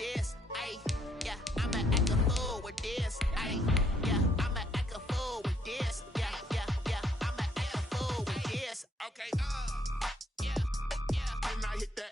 this. Ay, yeah, I'ma act a fool with this. Ay, yeah, I'ma act a fool with this. Yeah, yeah, yeah, I'ma act a fool with this. Okay, yeah, yeah, and I hit that.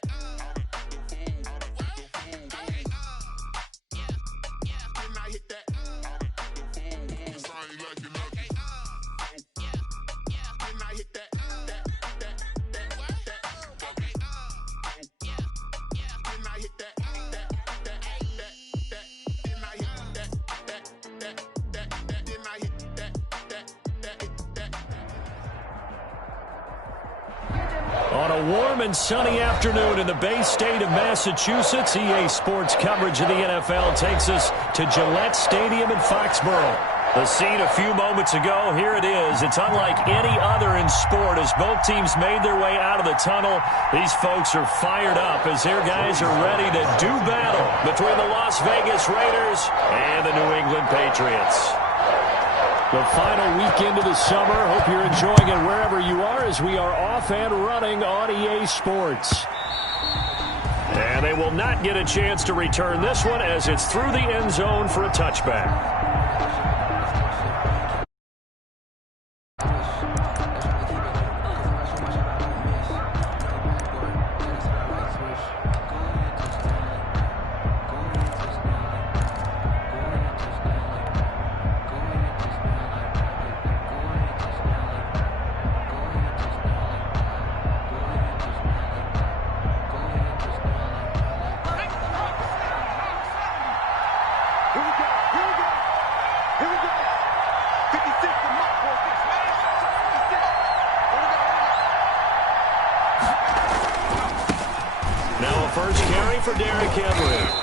On a warm and sunny afternoon in the Bay State of Massachusetts, EA Sports coverage of the NFL takes us to Gillette Stadium in Foxborough. The scene a few moments ago, here it is. It's unlike any other in sport as both teams made their way out of the tunnel. These folks are fired up as their guys are ready to do battle between the Las Vegas Raiders and the New England Patriots. The final weekend of the summer. Hope you're enjoying it wherever you are as we are off and running on EA Sports. And they will not get a chance to return this one as it's through the end zone for a touchback.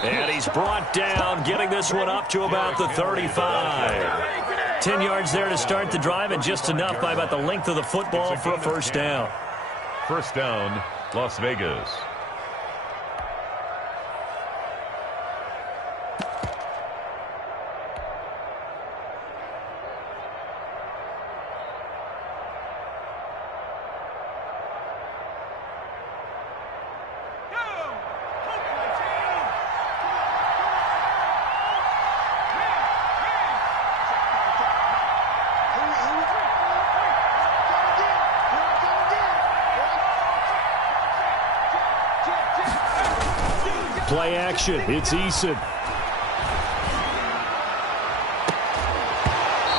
And he's brought down, getting this one up to about the 35. 10 yards there to start the drive, and just enough by about the length of the football for a first down. First down, Las Vegas. Play action. It's Eason.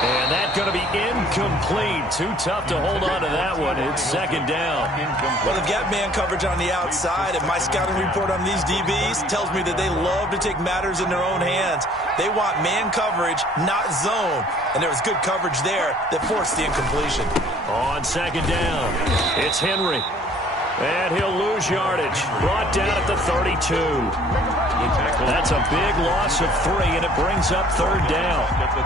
And that's going to be incomplete. Too tough to hold on to that one. It's second down. Well, they've got man coverage on the outside, and my scouting report on these DBs tells me that they love to take matters in their own hands. They want man coverage, not zone. And there was good coverage there that forced the incompletion. On second down, it's Henry. And he'll lose yardage. Brought down at the 32. That's a big loss of 3, and it brings up third down. At the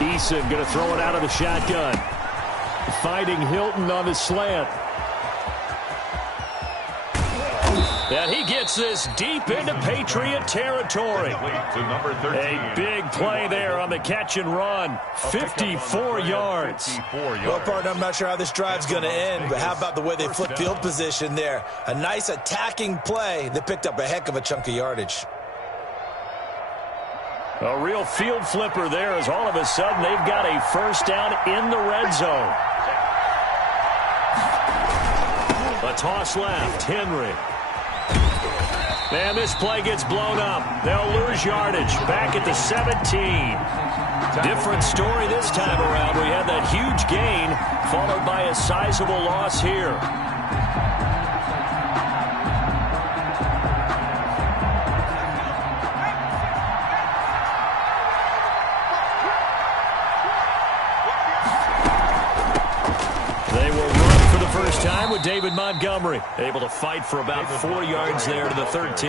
32. Eason going to throw it out of the shotgun. Fighting Hilton on the slant. And he gets this deep into Patriot territory. A big play there on the catch and run. 54 yards. Well, partner, I'm not sure how this drive's going to end, but how about the way they flip field position there? A nice attacking play that picked up a heck of a chunk of yardage. A real field flipper there as all of a sudden they've got a first down in the red zone. A toss left, Henry. And this play gets blown up. They'll lose yardage back at the 17. Different story this time around. We had that huge gain followed by a sizable loss here. Time with David Montgomery, able to fight for about 4 yards there to the 13.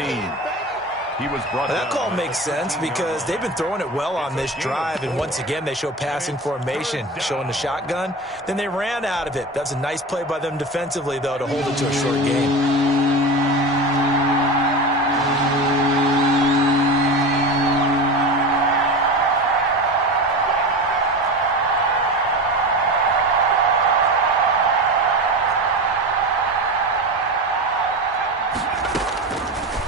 He was brought that call makes sense because they've been throwing it well on this drive, and once again they show passing formation, showing the shotgun. Then they ran out of it. That's a nice play by them defensively, though, to hold it to a short game.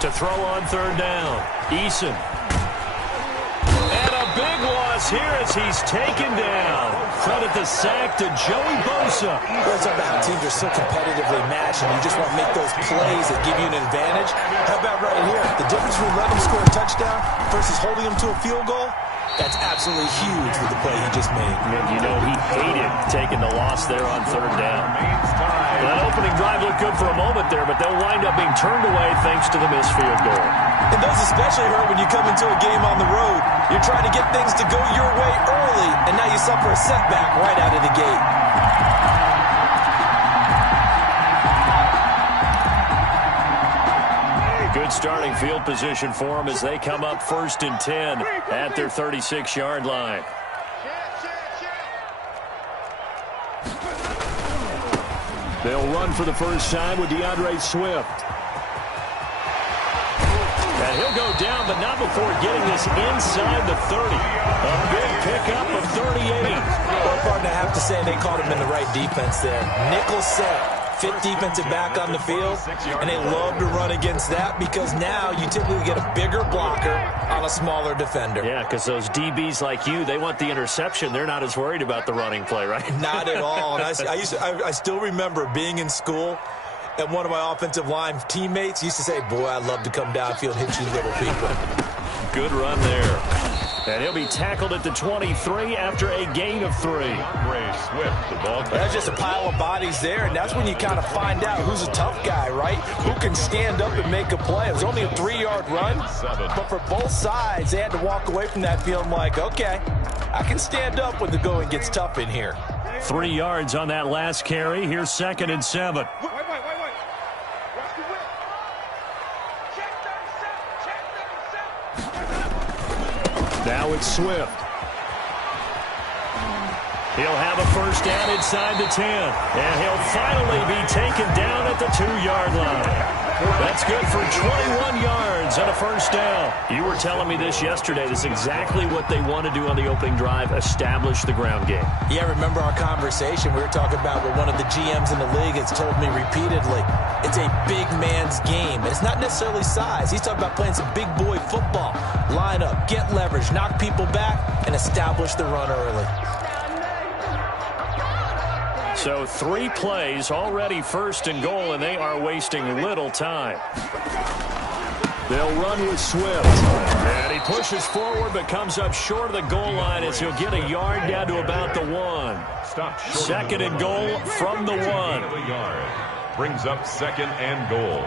to throw on third down. Eason. And a big loss here as he's taken down. Credit the sack to Joey Bosa. Let's talk about how teams are so competitively matched, and you just want to make those plays that give you an advantage. How about right here? The difference between letting him score a touchdown versus holding him to a field goal? That's absolutely huge with the play he just made. And you know he hated taking the loss there on third down. That opening drive looked good for a moment there, but they'll wind up being turned away thanks to the missed field goal. And those especially hurt when you come into a game on the road. You're trying to get things to go your way early, and now you suffer a setback right out of the gate. Good starting field position for them as they come up 1st and 10 at their 36-yard line. They'll run for the first time with DeAndre Swift. And he'll go down, but not before getting this inside the 30. A big pickup of 38. Well, partner, I have to say they caught him in the right defense there. Nickel set. Fit defensive back on the field, and they love to run against that because now you typically get a bigger blocker on a smaller defender. Yeah, because those DBs like you, they want the interception. They're not as worried about the running play, right? Not at all. And I still remember being in school, and one of my offensive line teammates used to say, boy, I'd love to come downfield and hit you little people. Good run there. And he'll be tackled at the 23 after a gain of 3. That's just a pile of bodies there, and that's when you kind of find out who's a tough guy, right? Who can stand up and make a play. It was only a 3-yard run, but for both sides, they had to walk away from that feeling like, okay, I can stand up when the going gets tough in here. 3 yards on that last carry. Here's 2nd and 7. Now it's Swift. He'll have a first down inside the 10. And he'll finally be taken down at the 2-yard line. That's good for 21 yards and a first down. You were telling me this yesterday. This is exactly what they want to do on the opening drive, establish the ground game. Yeah, remember our conversation. We were talking about what one of the GMs in the league has told me repeatedly. It's a big man's game. And it's not necessarily size. He's talking about playing some big boy football. Line up, get leverage, knock people back, and establish the run early. So 3 plays, already 1st and goal, and they are wasting little time. They'll run with Swift. And he pushes forward but comes up short of the goal line as he'll get a yard down to about the 1. 2nd and goal from the 1. Brings up 2nd and goal.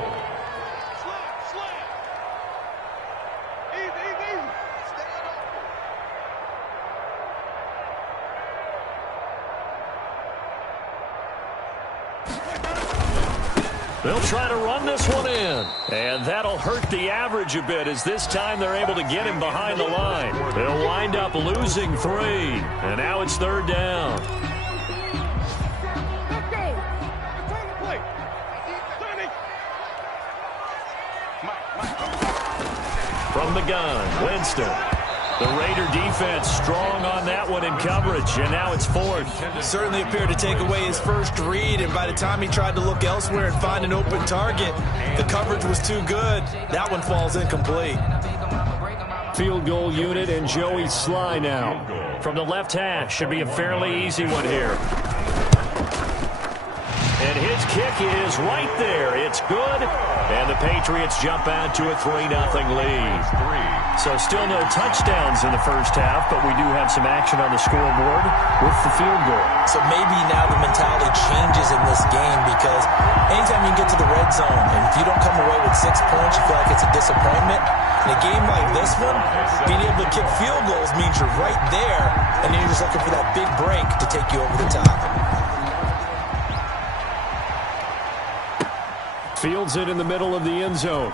They'll try to run this one in. And that'll hurt the average a bit as this time they're able to get him behind the line. They'll wind up losing 3. And now it's 3rd down. From the gun, Winston. The Raider defense strong on that one in coverage, and now it's 4th. Certainly appeared to take away his first read, and by the time he tried to look elsewhere and find an open target, the coverage was too good. That one falls incomplete. Field goal unit and Joey Sly now. From the left hash, should be a fairly easy one here. And his kick is right there. It's good. And the Patriots jump out to a 3-0 lead. So still no touchdowns in the first half, but we do have some action on the scoreboard with the field goal. So maybe now the mentality changes in this game because anytime you get to the red zone, and if you don't come away with 6 points, you feel like it's a disappointment. In a game like this one, being able to kick field goals means you're right there, and then you're just looking for that big break to take you over the top. Fields it in the middle of the end zone.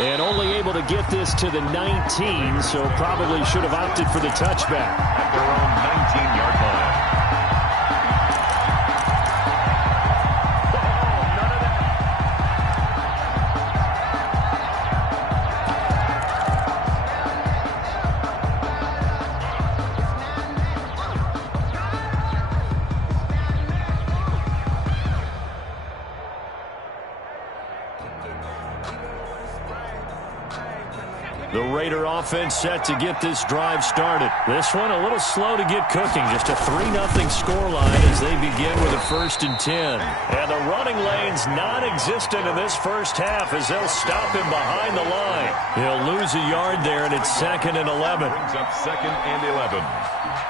And only able to get this to the 19, so probably should have opted for the touchback. At their own 19-yard line. The Raider offense set to get this drive started. This one a little slow to get cooking. Just a 3-0 scoreline as they begin with a 1st and 10. And the running lane's non-existent in this first half as they'll stop him behind the line. He'll lose a yard there, and it's 2nd and 11. Brings up 2nd and 11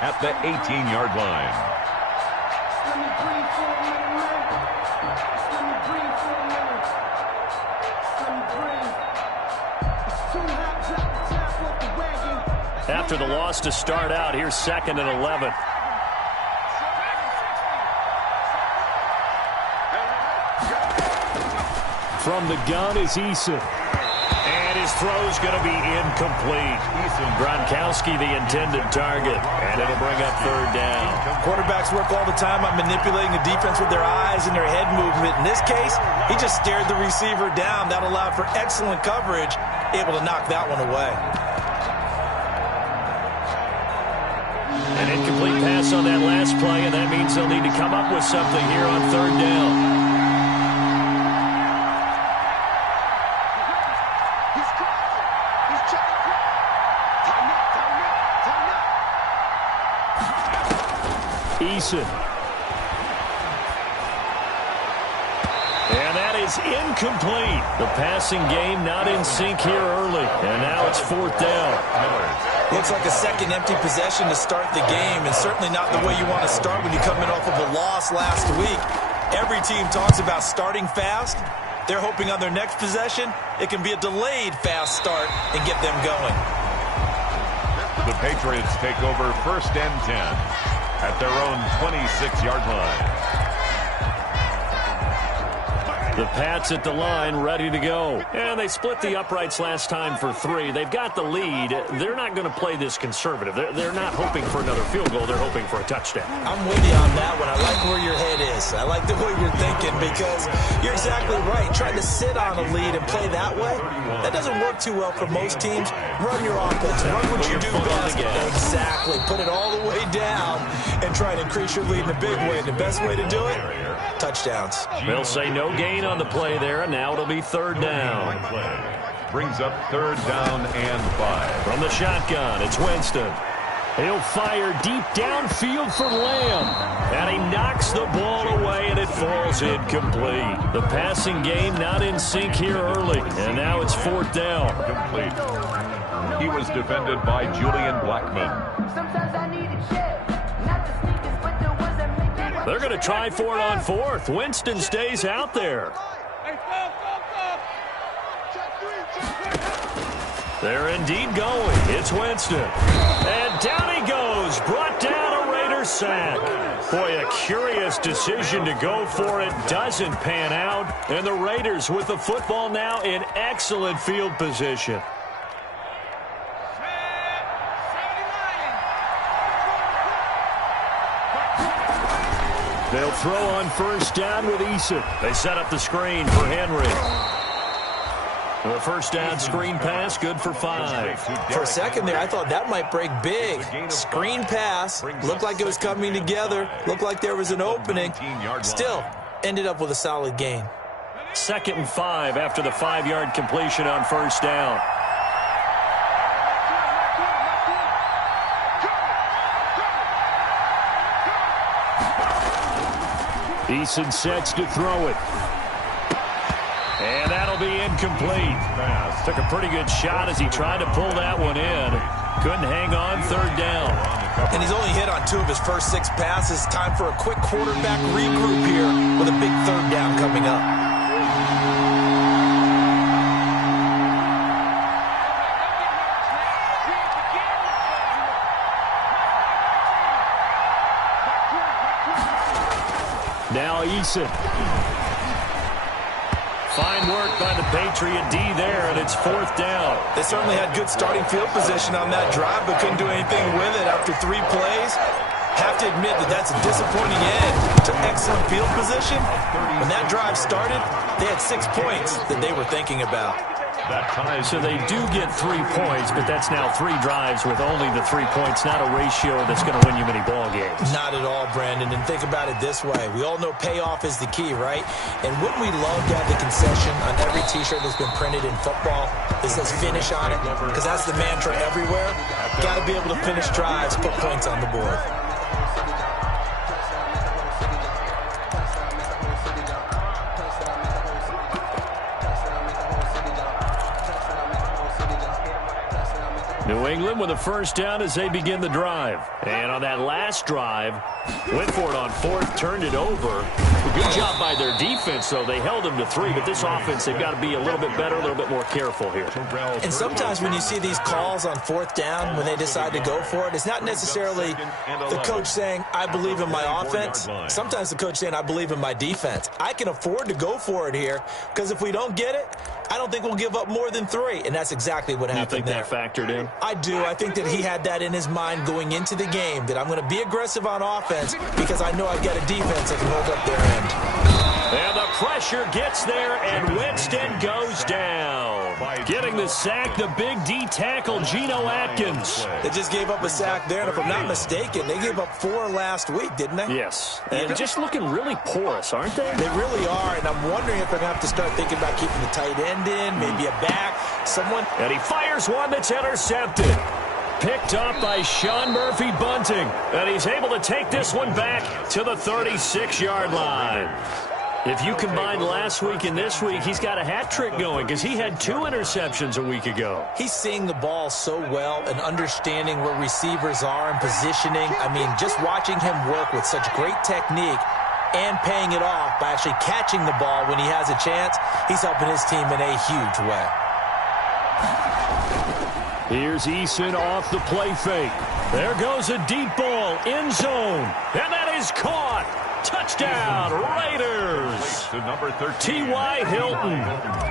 at the 18-yard line. After the loss to start out, here's 2nd and 11. From the gun is Eason. And his throw's going to be incomplete. Gronkowski, the intended target. And it'll bring up 3rd down. Quarterbacks work all the time on manipulating the defense with their eyes and their head movement. In this case, he just stared the receiver down. That allowed for excellent coverage, able to knock that one away. An incomplete pass on that last play, and that means they'll need to come up with something here on 3rd down. Eason. And that is incomplete. The passing game not in sync here early. And now it's 4th down. Looks like a second empty possession to start the game, and certainly not the way you want to start when you come in off of a loss last week. Every team talks about starting fast. They're hoping on their next possession, it can be a delayed fast start and get them going. The Patriots take over 1st and 10 at their own 26-yard line. The Pats at the line, ready to go. And they split the uprights last time for 3. They've got the lead. They're not going to play this conservative. They're not hoping for another field goal. They're hoping for a touchdown. I'm with you on that one. I like where your head is. I like the way you're thinking because you're exactly right. Trying to sit on a lead and play that way, that doesn't work too well for most teams. Run your offense. Run what you do best. Exactly. Put it all the way down and try to increase your lead in a big way. The best way to do it, touchdowns. They'll say no gain on the play there, and now it'll be 3rd down. Brings up 3rd down and 5. From the shotgun, it's Winston. He'll fire deep downfield for Lamb. And he knocks the ball away, and it falls incomplete. The passing game not in sync here early, and now it's 4th down. Complete. He was defended by Julian Blackman. They're going to try for it on 4th. Winston stays out there. They're indeed going. It's Winston. And down he goes. Brought down a Raider sack. Boy, a curious decision to go for it. Doesn't pan out. And the Raiders with the football now in excellent field position. They'll throw on 1st down with Eason. They set up the screen for Henry. The 1st down screen pass, good for 5. For a second there, I thought that might break big. Screen pass, looked like it was coming together, looked like there was an opening. Still, ended up with a solid gain. 2nd and 5 after the 5-yard completion on 1st down. Eason sets to throw it. And that'll be incomplete. Took a pretty good shot as he tried to pull that one in. Couldn't hang on, 3rd down. And he's only hit on 2 of his first 6 passes. Time for a quick quarterback regroup here with a big 3rd down coming up. Now Eason. Fine work by the Patriot D there, and it's 4th down. They certainly had good starting field position on that drive, but couldn't do anything with it after 3 plays. Have to admit that that's a disappointing end to excellent field position. When that drive started, they had 6 points that they were thinking about. So they do get 3 points, but that's now 3 drives with only the 3 points, not a ratio that's going to win you many ball games. Not at all, Brandon. And think about it this way. We all know payoff is the key, right? And wouldn't we love to have the concession on every T-shirt that's been printed in football that says finish on it? Because that's the mantra everywhere. Got to be able to finish drives, put points on the board. New England with a first down as they begin the drive. And on that last drive, went for it on 4th, turned it over. Good job by their defense, though. They held them to 3, but this offense, they've got to be a little bit better, a little bit more careful here. And sometimes when you see these calls on 4th down, when they decide to go for it, it's not necessarily the coach saying, I believe in my offense. Sometimes the coach saying, I believe in my defense. I can afford to go for it here, because if we don't get it, I don't think we'll give up more than 3, and that's exactly what happened there. You think that factored in? I do. I think that he had that in his mind going into the game, that I'm going to be aggressive on offense because I know I've got a defense that can hold up their end. And the pressure gets there, and Winston goes down. Getting the sack, the big D tackle, Geno Atkins. They just gave up a sack there, and if I'm not mistaken, they gave up 4 last week, didn't they? Yes. And just looking really porous, aren't they? They really are, and I'm wondering if they're going to have to start thinking about keeping the tight end in, maybe a back, someone. And he fires one that's intercepted. Picked up by Sean Murphy-Bunting. And he's able to take this one back to the 36-yard line. If you combine last week and this week, he's got a hat trick going because he had 2 interceptions a week ago. He's seeing the ball so well and understanding where receivers are and positioning. I mean, just watching him work with such great technique and paying it off by actually catching the ball when he has a chance, he's helping his team in a huge way. Here's Eason off the play fake. There goes a deep ball, end zone, and that is caught. Touchdown, Raiders. T.Y. Hilton,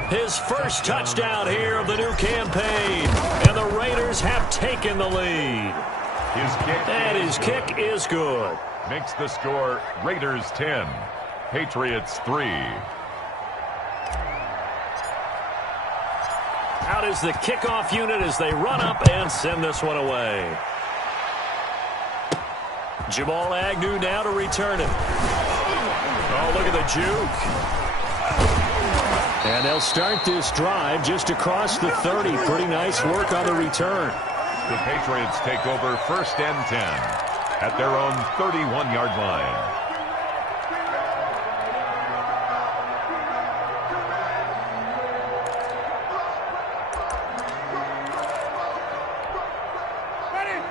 his first touchdown here of the new campaign. And the Raiders have taken the lead. His kick is good. Makes the score Raiders 10, Patriots 3. Out is the kickoff unit as they run up and send this one away. Jamal Agnew now to return it. Oh, look at the juke. And they'll start this drive just across the 30. Pretty nice work on the return. The Patriots take over 1st and 10 at their own 31-yard line.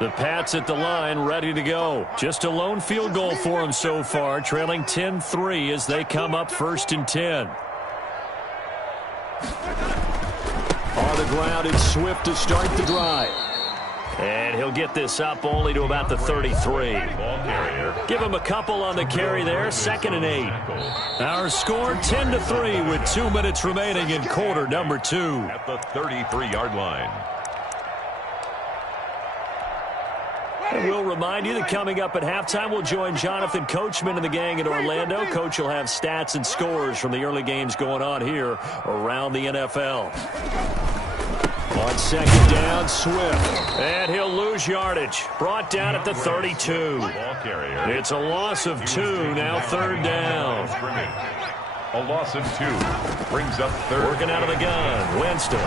The Pats at the line, ready to go. Just a lone field goal for them so far, trailing 10-3 as they come up 1st and 10. On the ground, it's Swift to start the drive. And he'll get this up only to about the 33. Give him a couple on the carry there, 2nd and 8. Our score 10-3 with 2 minutes remaining in quarter number 2. At the 33-yard line. And we'll remind you that coming up at halftime, we'll join Jonathan Coachman and the gang in Orlando. Coach will have stats and scores from the early games going on here around the NFL. On 2nd down, Swift. And he'll lose yardage. Brought down at the 32. It's a loss of 2, now 3rd down. A loss of 2 brings up 3rd. Working out of the gun, Winston.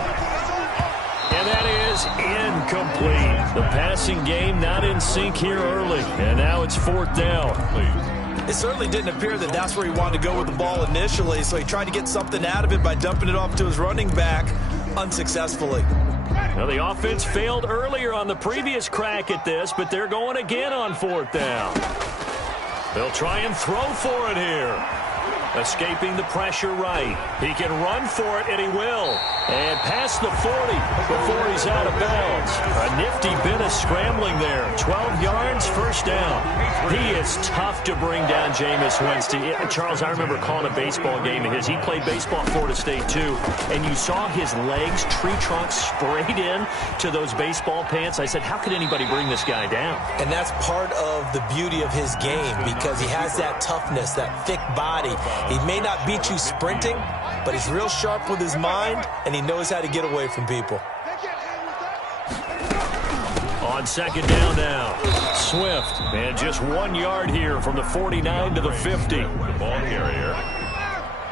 And that is incomplete. The passing game not in sync here early. And now it's 4th down. It certainly didn't appear that that's where he wanted to go with the ball initially, so he tried to get something out of it by dumping it off to his running back unsuccessfully. Well, the offense failed earlier on the previous crack at this, but they're going again on 4th down. They'll try and throw for it here. Escaping the pressure right. He can run for it, and he will. And past the 40 before he's out of bounds. A nifty bit of scrambling there. 12 yards, 1st down. He is tough to bring down, Jameis Winston. Charles, I remember calling a baseball game of his. He played baseball at Florida State, too. And you saw his legs, tree trunks sprayed in to those baseball pants. I said, how could anybody bring this guy down? And that's part of the beauty of his game because he has that toughness, that thick body. He may not beat you sprinting, but he's real sharp with his mind, and he knows how to get away from people. On second down now, Swift. And just 1 yard here from the 49 to the 50. The ball carrier.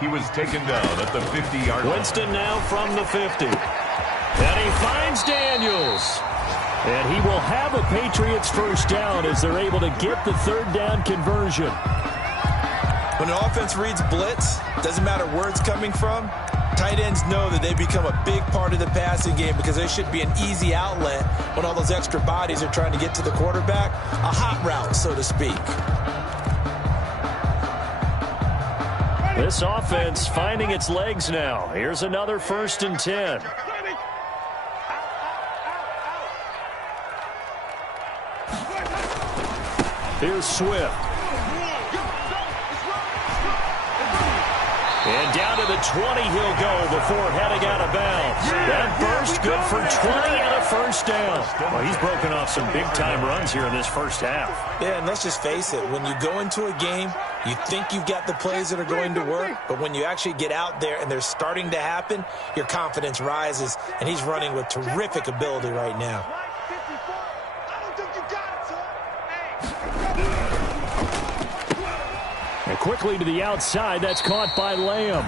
He was taken down at the 50-yard line. Winston now from the 50. And he finds Daniels. And he will have a Patriots first down as they're able to get the third down conversion. When an offense reads blitz, doesn't matter where it's coming from, tight ends know that they become a big part of the passing game because they should be an easy outlet when all those extra bodies are trying to get to the quarterback. A hot route, so to speak. This offense finding its legs now. Here's another 1st and 10. Here's Swift. And down to the 20 he'll go before heading out of bounds. That burst good for 20 and a first down. Well, he's broken off some big-time runs here in this first half. Yeah, and let's just face it. When you go into a game, you think you've got the plays that are going to work, but when you actually get out there and they're starting to happen, your confidence rises, and he's running with terrific ability right now. And quickly to the outside, that's caught by Lamb.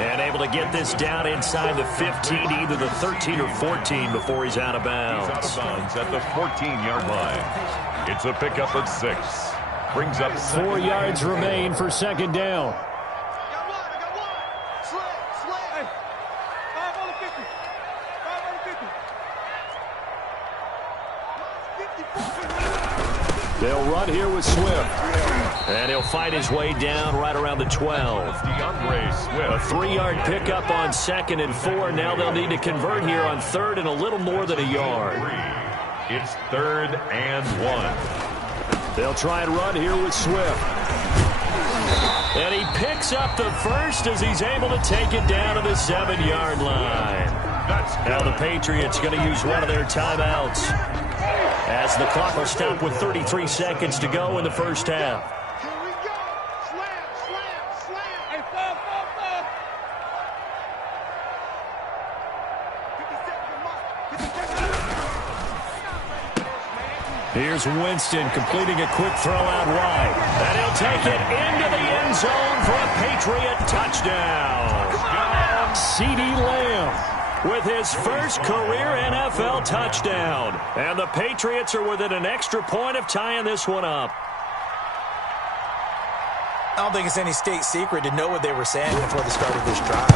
And able to get this down inside the 15, either the 13 or 14 before he's out of bounds. He's out of bounds at the 14-yard line. It's a pickup of 6. Brings up 4 yards remain for second down. They'll run here with Swift. And he'll fight his way down right around the 12. A 3-yard pickup on 2nd and 4. Now they'll need to convert here on 3rd and a little more than a yard. It's 3rd and 1. They'll try and run here with Swift. And he picks up the first as he's able to take it down to the 7-yard line. Now the Patriots going to use one of their timeouts, as the clock will stop with 33 seconds to go in the first half. Here's Winston completing a quick throw out wide. And he'll take it into the end zone for a Patriot touchdown. CeeDee Lamb with his first career NFL touchdown. And the Patriots are within an extra point of tying this one up. I don't think it's any state secret to know what they were saying before the start of this drive.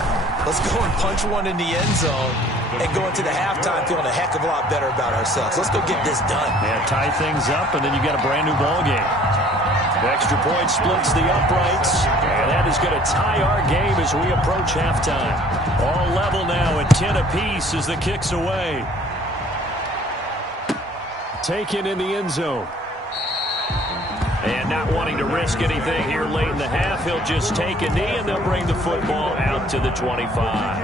Let's go and punch one in the end zone and go into the halftime feeling a heck of a lot better about ourselves. Let's go get this done. Yeah, tie things up, and then you got a brand new ball game. The extra point splits the uprights, and that is going to tie our game as we approach halftime. All level now at 10 apiece as the kick's away. Taken in the end zone. And not wanting to risk anything here late in the half, he'll just take a knee, and they'll bring the football out to the 25.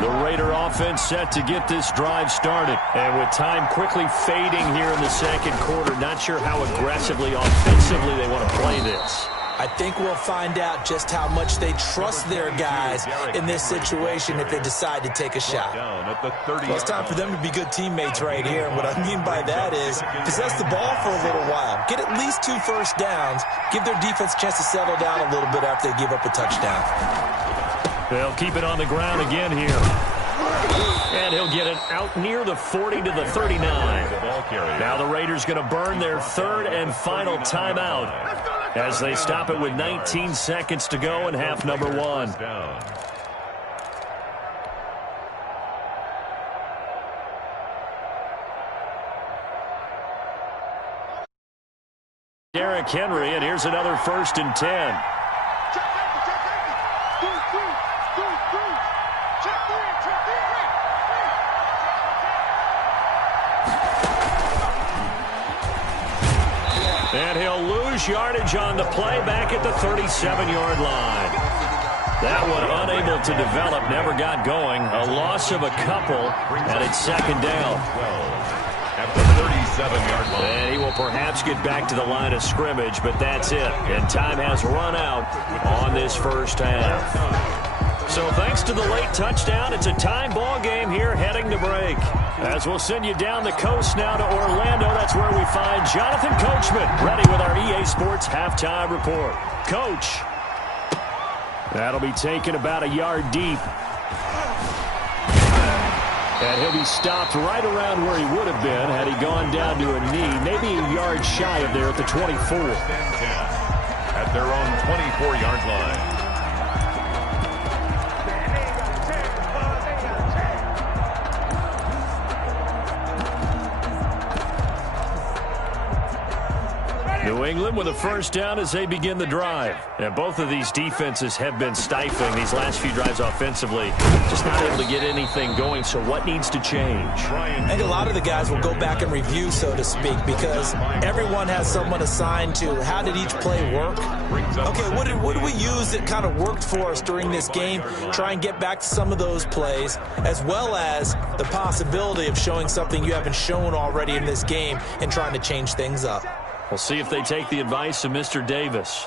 The Raider offense set to get this drive started. And with time quickly fading here in the second quarter, not sure how aggressively, offensively they want to play this. I think we'll find out just how much they trust their guys in this situation if they decide to take a shot. Well, it's time for them to be good teammates right here. And what I mean by that is possess the ball for a little while. Get at least 2 first downs. Give their defense a chance to settle down a little bit after they give up a touchdown. They'll keep it on the ground again here. And he'll get it out near the 40 to the 39. Now the Raiders going to burn their third and final timeout as they stop it with 19 seconds to go in half number 1. Derrick Henry, and here's another 1st and 10. And he'll lose yardage on the play back at the 37-yard line. That one unable to develop, never got going. A loss of a couple, and it's second down. After 27-yard line. And he will perhaps get back to the line of scrimmage, but that's it. And time has run out on this first half. So thanks to the late touchdown, it's a tie ball game here heading to break. As we'll send you down the coast now to Orlando, that's where we find Jonathan Coachman, ready with our EA Sports halftime report. Coach. That'll be taken about a yard deep. And he'll be stopped right around where he would have been had he gone down to a knee, maybe a yard shy of there at the 24. At their own 24-yard line. New England with a first down as they begin the drive. And both of these defenses have been stifling these last few drives offensively. Just not able to get anything going, so what needs to change? I think a lot of the guys will go back and review, so to speak, because everyone has someone assigned to how did each play work. Okay, what did we use that kind of worked for us during this game? Try and get back to some of those plays, as well as the possibility of showing something you haven't shown already in this game and trying to change things up. We'll see if they take the advice of Mr. Davis.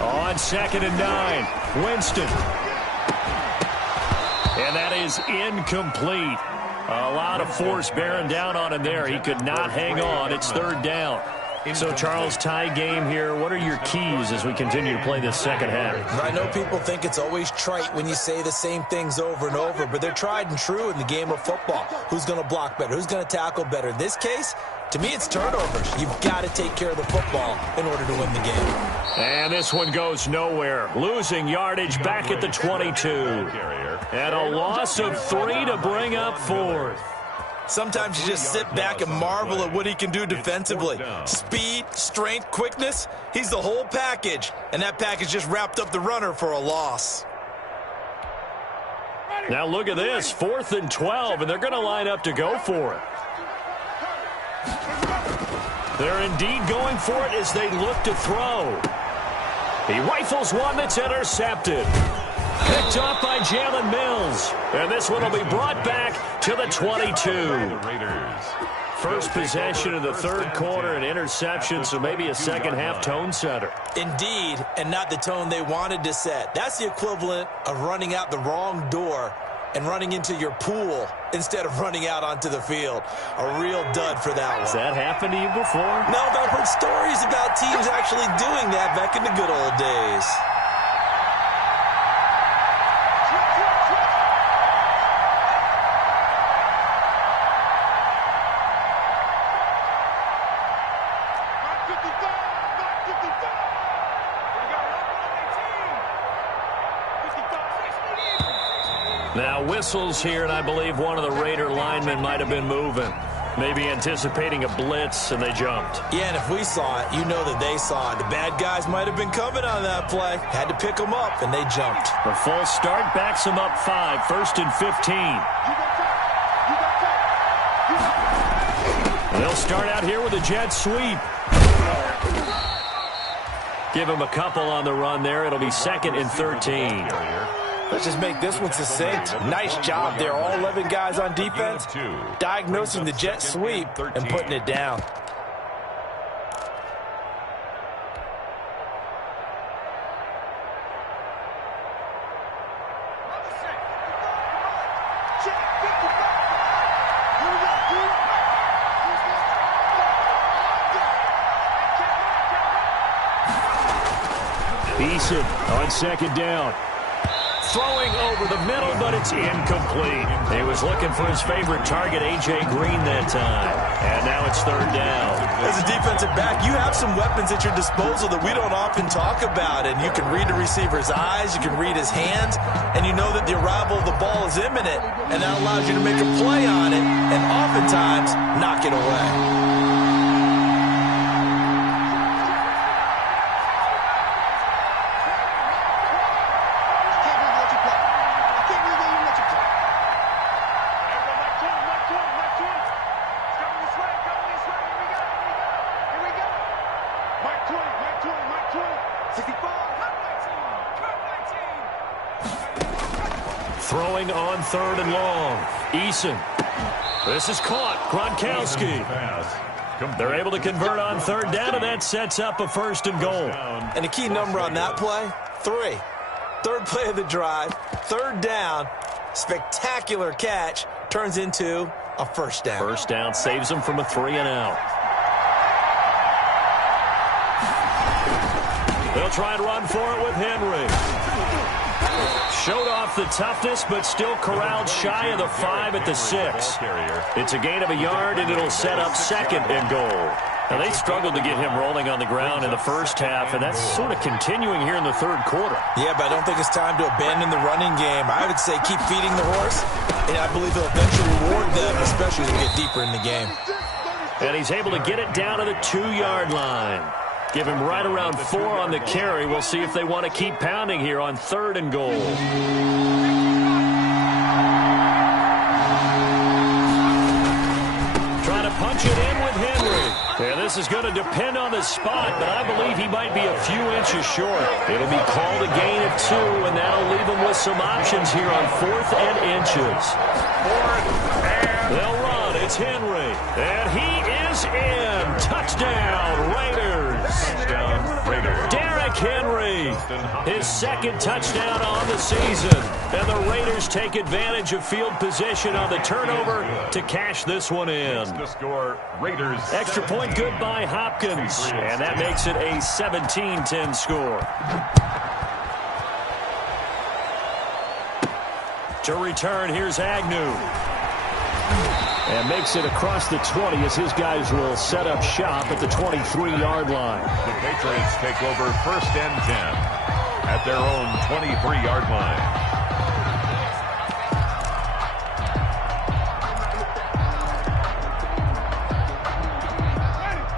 On 2nd and 9, Winston. And that is incomplete. A lot of force bearing down on him there. He could not hang on. It's 3rd down. So, Charles, tie game here. What are your keys as we continue to play this second half? I know people think it's always trite when you say the same things over and over, but they're tried and true in the game of football. Who's going to block better? Who's going to tackle better? In this case, to me, it's turnovers. You've got to take care of the football in order to win the game. And this one goes nowhere. Losing yardage back at the 22. And a loss of 3 to bring up 4th. Sometimes you just sit back and marvel at what he can do defensively. Speed, strength, quickness, he's the whole package. And that package just wrapped up the runner for a loss. Now look at this, 4th and 12, and they're going to line up to go for it. They're indeed going for it as they look to throw. He rifles one that's intercepted. Picked off by Jalen Mills. And this one will be brought back to the 22. First possession of the 3rd quarter, an interception, so maybe a second half tone setter. Indeed, and not the tone they wanted to set. That's the equivalent of running out the wrong door and running into your pool instead of running out onto the field. A real dud for that one. Has that happened to you before? No, but I've heard stories about teams actually doing that back in the good old days. Now whistles here, and I believe one of the Raider linemen might have been moving. Maybe anticipating a blitz, and they jumped. Yeah, and if we saw it, you know that they saw it. The bad guys might have been coming on that play. Had to pick them up, and they jumped. The full start backs them up 5, 1st and 15. They'll start out here with a jet sweep. Give them a couple on the run there. It'll be 2nd and 13. Let's just make this one succinct. Nice job there. All 11 guys on defense diagnosing the jet sweep and putting it down. Eason on 2nd down. Throwing over the middle, but it's incomplete. He was looking for his favorite target, A.J. Green, that time. And now it's 3rd down. As a defensive back, you have some weapons at your disposal that we don't often talk about. And you can read the receiver's eyes, you can read his hands, and you know that the arrival of the ball is imminent. And that allows you to make a play on it and oftentimes knock it away. throwing on 3rd and long. Eason. This is caught. Gronkowski. They're able to convert on 3rd down, and that sets up a 1st and goal. And the key number on that play, 3. 3rd play of the drive, 3rd down, spectacular catch, turns into a 1st down. 1st down saves them from a 3-and-out. They'll try and run for it with Henry. Showed off the toughness, but still corralled shy of the 5 at the 6. It's a gain of a yard, and it'll set up 2nd and goal. Now, they struggled to get him rolling on the ground in the first half, and that's sort of continuing here in the 3rd quarter. Yeah, but I don't think it's time to abandon the running game. I would say keep feeding the horse, and I believe he'll eventually reward them, especially as we get deeper in the game. And he's able to get it down to the 2-yard line. Give him right around 4 on the carry. We'll see if they want to keep pounding here on 3rd and goal. Trying to punch it in with Henry. And this is going to depend on the spot, but I believe he might be a few inches short. It'll be called a gain of 2, and that'll leave them with some options here on 4th and inches. 4th and they'll run. It's Henry. And he is in. Touchdown, Raiders. touchdown, Raiders. Derrick Henry, his 2nd touchdown on the season. And the Raiders take advantage of field position on the turnover to cash this one in. The score, Raiders. Extra point good by Hopkins. And that makes it a 17-10 score. To return, here's Agnew. And makes it across the 20 as his guys will set up shop at the 23-yard line. The Patriots take over 1st and 10 at their own 23-yard line.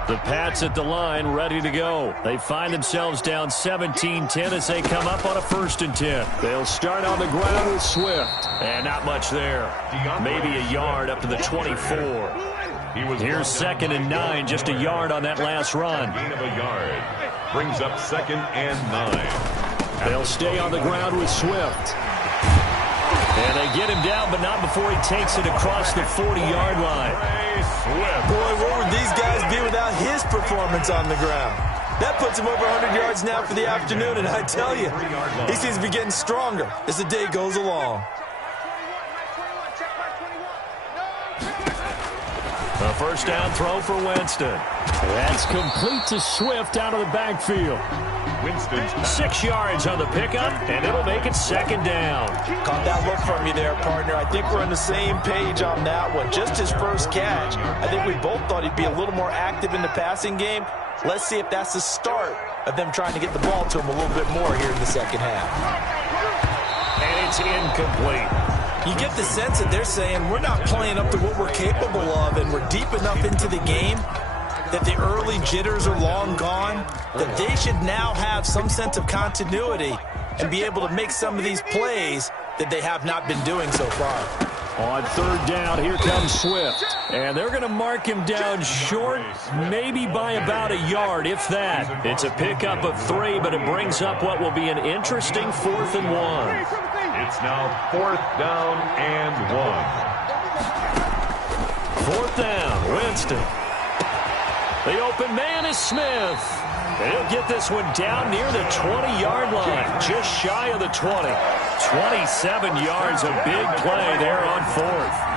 The Pats at the line ready to go. They find themselves down 17-10 as they come up on a 1st and 10. They'll start on the ground with Swift. And not much there. Maybe a yard up to the 24. Here's 2nd and 9, just a yard on that last run. Gain of a yard. Brings up 2nd and 9. They'll stay on the ground with Swift. And they get him down, but not before he takes it across the 40-yard line. Boy, where would these guys be without his performance on the ground? That puts him over 100 yards now for the afternoon, and I tell you, he seems to be getting stronger as the day goes along. A 1st down throw for Winston. That's complete to Swift out of the backfield. Winston's 6 yards on the pickup, and it'll make it 2nd down. Caught that look from you there, partner. I think we're on the same page on that one. Just his first catch. I think we both thought he'd be a little more active in the passing game. Let's see if that's the start of them trying to get the ball to him a little bit more here in the 2nd half. And it's incomplete. You get the sense that they're saying we're not playing up to what we're capable of, and we're deep enough into the game that the early jitters are long gone, that they should now have some sense of continuity and be able to make some of these plays that they have not been doing so far. On 3rd down, here comes Swift. And they're going to mark him down short, maybe by about a yard, if that. It's a pickup of 3, but it brings up what will be an interesting 4th and 1. It's now 4th down and 1. 4th down, Winston. The open man is Smith. And he'll get this one down near the 20-yard line, just shy of the 20. 27 yards, a big play there on 4th.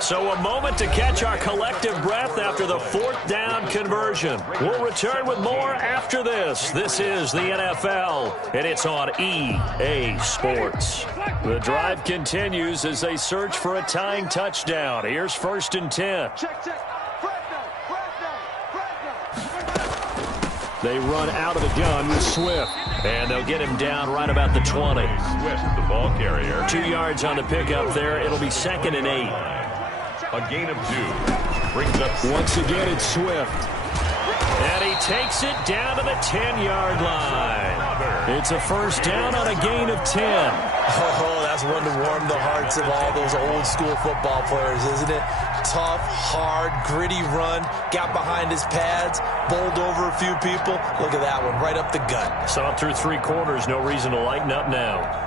So a moment to catch our collective breath after the 4th down conversion. We'll return with more after this. This is the NFL, and it's on EA Sports. The drive continues as they search for a tying touchdown. Here's 1st and 10. They run out of the gun with Swift. And they'll get him down right about the 20. Swift, the ball carrier. 2 yards on the pickup there. It'll be 2nd and 8. A gain of 2. Brings up once again, it's Swift. And he takes it down to the 10-yard line. It's a first down on a gain of 10. Oh, that's one to warm the hearts of all those old-school football players, isn't it? Tough, hard, gritty run, got behind his pads, bowled over a few people. Look at that one, right up the gut. Saw it through 3 quarters, no reason to lighten up now.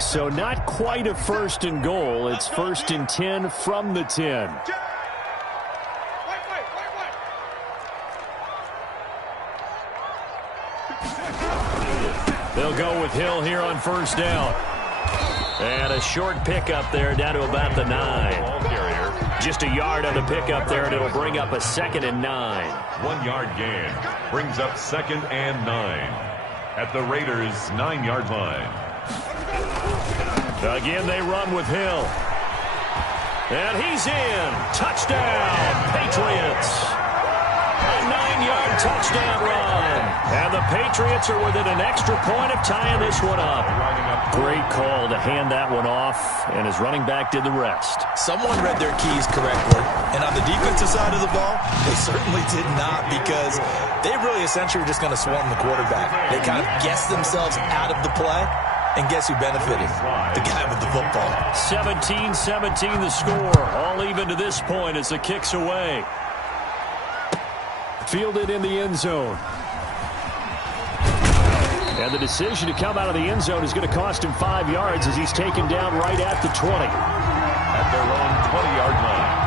So not quite a first and goal. It's first and 10 from the 10. They'll go with Hill here on first down. And a short pickup there down to about the 9. Just a yard on the pickup there, and it'll bring up a 2nd and 9. 1 yard gain brings up 2nd and 9 at the Raiders' 9-yard line. Again, they run with Hill. And he's in. Touchdown, Patriots. A 9-yard touchdown run. And the Patriots are within an extra point of tying this one up. Great call to hand that one off, and his running back did the rest. Someone read their keys correctly. And on the defensive side of the ball, they certainly did not, because they really essentially were just going to swarm the quarterback. They kind of guessed themselves out of the play. And guess who benefited? The guy with the football. 17-17 the score. All even to this point as the kick's away. Fielded in the end zone. And the decision to come out of the end zone is going to cost him 5 yards as he's taken down right at the 20. At their own 20-yard line.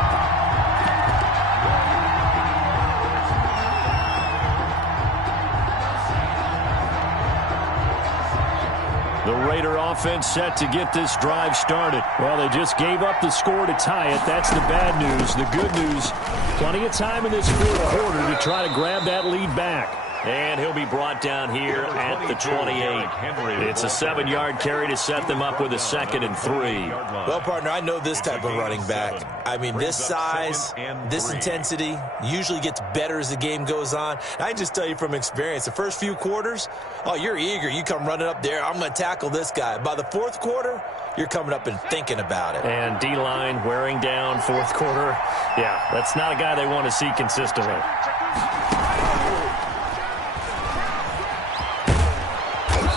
The Raider offense set to get this drive started. Well, they just gave up the score to tie it. That's the bad news. The good news, plenty of time in this 4th quarter to try to grab that lead back. And he'll be brought down here at the 28. It's a 7-yard carry to set them up with a 2nd and 3. Well, partner, I know this type of running back. I mean, this size, this intensity usually gets better as the game goes on. I can just tell you from experience, the first few quarters, oh, you're eager. You come running up there, I'm going to tackle this guy. By the 4th quarter, you're coming up and thinking about it. And D-line wearing down 4th quarter. Yeah, that's not a guy they want to see consistently.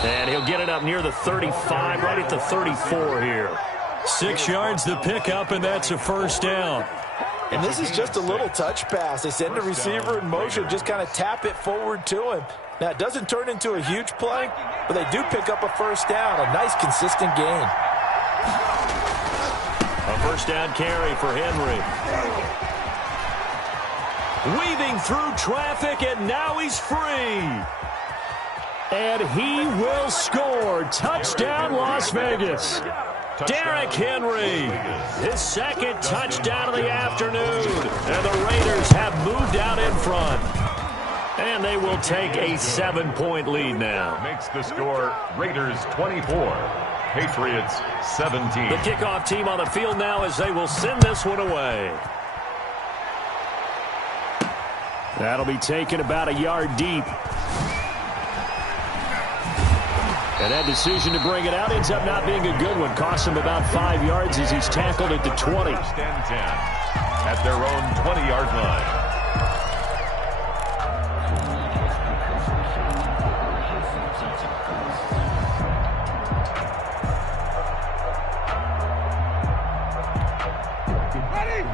And he'll get it up near the 35, right at the 34 here. 6 yards the pickup, and that's a first down. And this is just a little touch pass. They send the receiver in motion, just kind of tap it forward to him. Now, it doesn't turn into a huge play, but they do pick up a first down, a nice, consistent gain. A first down carry for Henry. Weaving through traffic, and now he's free. And he will score. Touchdown, Las Vegas. Derrick Henry, his 2nd touchdown of the afternoon. And the Raiders have moved out in front. And they will take a 7-point lead now. Makes the score Raiders 24, Patriots 17. The kickoff team on the field now as they will send this one away. That'll be taken about a yard deep. And that decision to bring it out ends up not being a good one. Costs him about 5 yards as he's tackled at the 20. First and 10 at their own 20-yard line.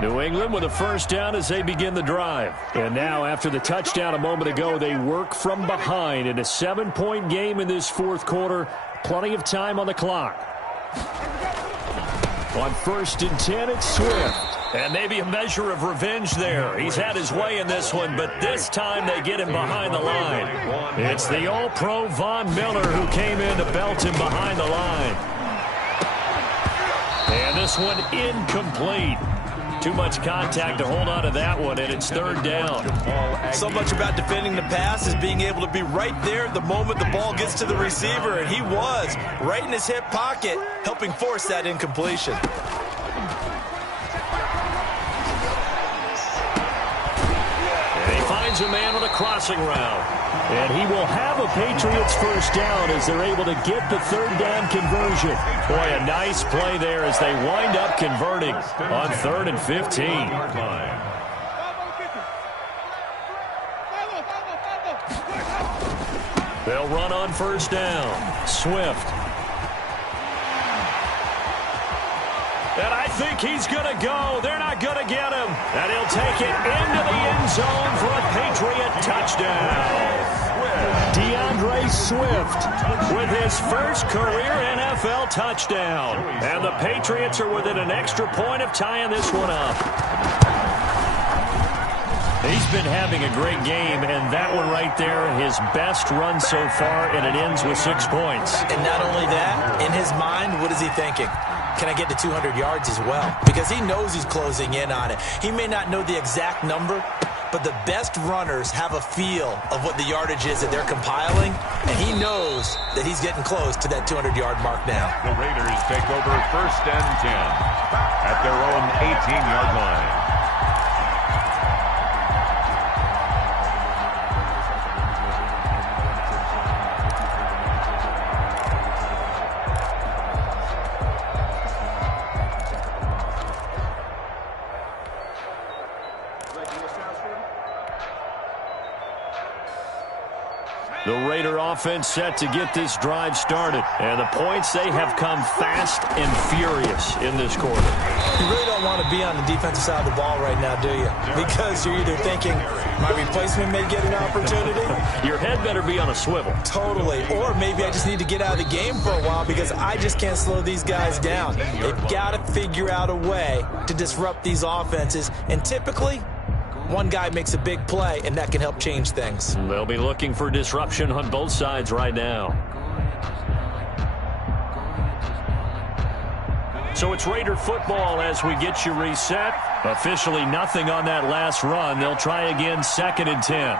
New England with a first down as they begin the drive. And now, after the touchdown a moment ago, they work from behind in a 7-point game in this 4th quarter. Plenty of time on the clock. On first and 10, it's Swift. And maybe a measure of revenge there. He's had his way in this one, but this time they get him behind the line. It's the All-Pro Von Miller who came in to belt him behind the line. And this one incomplete. Too much contact to hold on to that one, and it's 3rd down. So much about defending the pass is being able to be right there the moment the ball gets to the receiver, and he was right in his hip pocket, helping force that incompletion. And he finds a man on the crossing route. And he will have a Patriots first down as they're able to get the third down conversion. Boy, a nice play there as they wind up converting on 3rd and 15. They'll run on first down. Swift. And I think he's going to go. They're not going to get him. And he'll take it into the end zone for a Patriot touchdown. DeAndre Swift with his first career NFL touchdown. And the Patriots are within an extra point of tying this one up. He's been having a great game, and that one right there, his best run so far, and it ends with 6 points. And not only that, in his mind, what is he thinking? Can I get to 200 yards as well? Because he knows he's closing in on it. He may not know the exact number, but the best runners have a feel of what the yardage is that they're compiling, and he knows that he's getting close to that 200-yard mark now. The Raiders take over 1st and 10 at their own 18-yard line. The Raider offense set to get this drive started. And the points, they have come fast and furious in this quarter. You really don't want to be on the defensive side of the ball right now, do you? Because you're either thinking, my replacement may get an opportunity. Your head better be on a swivel. Totally. Or maybe I just need to get out of the game for a while because I just can't slow these guys down. They've got to figure out a way to disrupt these offenses. And typically, one guy makes a big play, and that can help change things. They'll be looking for disruption on both sides right now. So it's Raider football as we get you reset. Officially nothing on that last run. They'll try again 2nd and 10.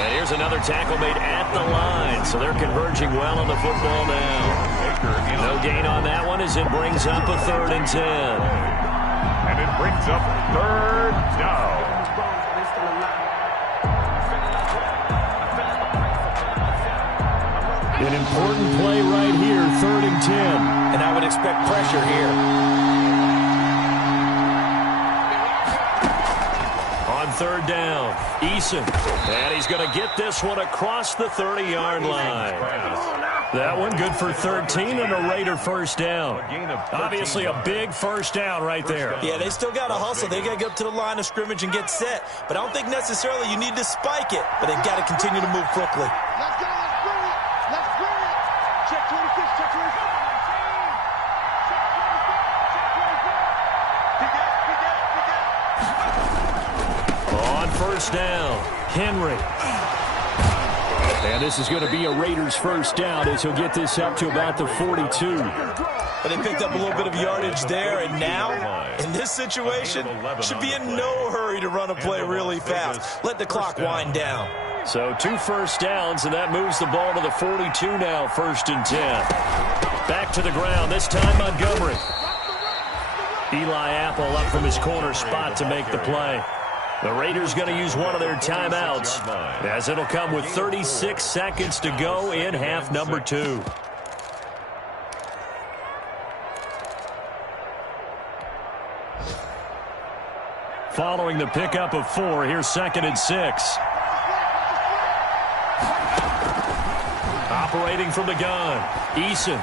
And here's another tackle made at the line. So they're converging well on the football now. No gain on that one as it brings up a 3rd and 10. And it brings up 3rd down. An important play right here, 3rd and 10. And I would expect pressure here. On 3rd down, Eason. And he's going to get this one across the 30-yard line. That one good for 13 and a Raider first down. Obviously a big first down right there. Yeah, they still got to hustle. They got to get up to the line of scrimmage and get set. But I don't think necessarily you need to spike it. But they've got to continue to move quickly. Let's go. Let's bring it. Check 26. Check 26. On first down, Henry. And this is going to be a Raiders first down as he'll get this up to about the 42. But they picked up a little bit of yardage there, and now, in this situation, should be in no hurry to run a play really fast. Let the clock wind down. So 2 first downs, and that moves the ball to the 42 now, 1st and 10. Back to the ground, this time Montgomery. Eli Apple up from his corner spot to make the play. The Raiders going to use one of their timeouts as it'll come with 36 seconds to go in half number 2. Following the pickup of 4, here's 2nd and 6. Operating from the gun, Eason.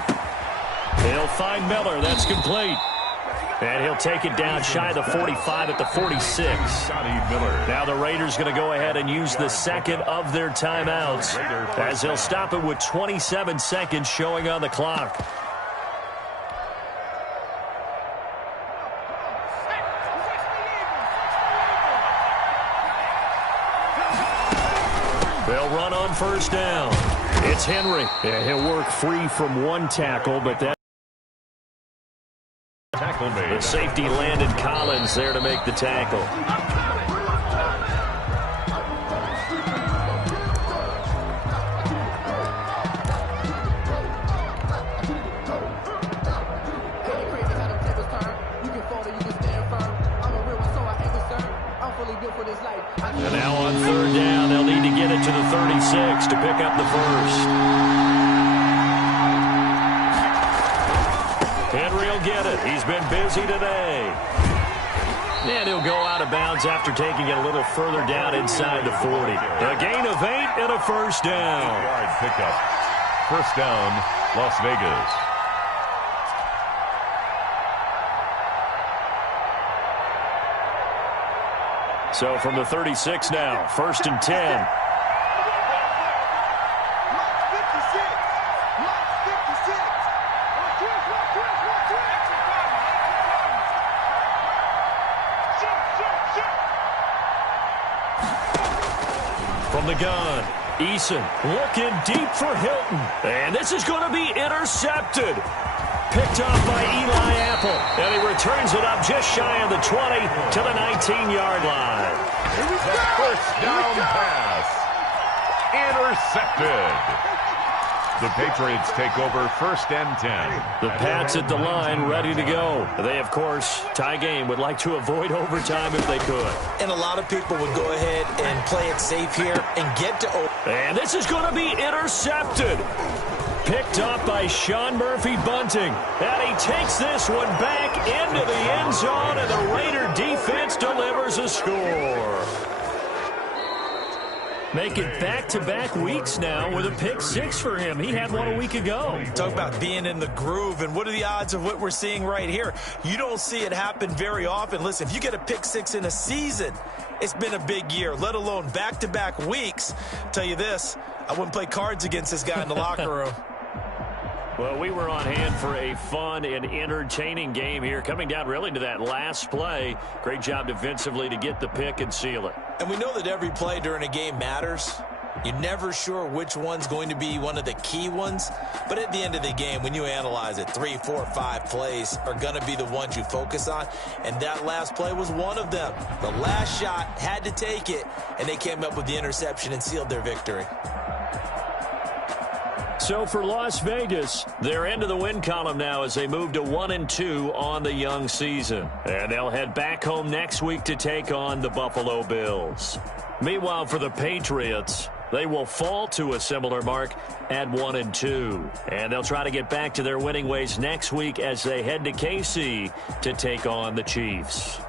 He'll find Miller. That's complete. And he'll take it down shy of the 45 at the 46. Now the Raiders going to go ahead and use the second of their timeouts as they'll stop it with 27 seconds showing on the clock. They'll run on first down. It's Henry. Yeah, he'll work free from one tackle, but that the safety landed Collins there to make the tackle. 36 to pick up the first. Henry will get it. He's been busy today. And he'll go out of bounds after taking it a little further down inside the 40. A gain of 8 and a first down. 8-yard pickup. First down, Las Vegas. So from the 36 now, 1st and 10. From the gun, Eason looking deep for Hilton. And this is going to be intercepted. Picked off by Eli Apple. And he returns it up just shy of the 20 to the 19-yard line. The first down pass. Intercepted. The Patriots take over 1st and 10. The Pats at the line, ready to go. They, of course, tie game, would like to avoid overtime if they could. And a lot of people would go ahead and play it safe here and get to overtime. And this is going to be intercepted. Picked up by Sean Murphy-Bunting. And he takes this one back into the end zone, and the Raider defense delivers a score. Make it back-to-back weeks now with a pick 6 for him. He had one a week ago. Talk about being in the groove, and what are the odds of what we're seeing right here? You don't see it happen very often. Listen, if you get a pick 6 in a season, it's been a big year, let alone back-to-back weeks. Tell you this, I wouldn't play cards against this guy in the locker room. Well, we were on hand for a fun and entertaining game here, coming down really to that last play. Great job defensively to get the pick and seal it. And we know that every play during a game matters. You're never sure which one's going to be one of the key ones. But at the end of the game, when you analyze it, 3, 4, 5 plays are going to be the ones you focus on. And that last play was one of them. The last shot had to take it, and they came up with the interception and sealed their victory. So for Las Vegas, they're into the win column now as they move to 1-2 on the young season. And they'll head back home next week to take on the Buffalo Bills. Meanwhile, for the Patriots, they will fall to a similar mark at 1-2. And they'll try to get back to their winning ways next week as they head to KC to take on the Chiefs.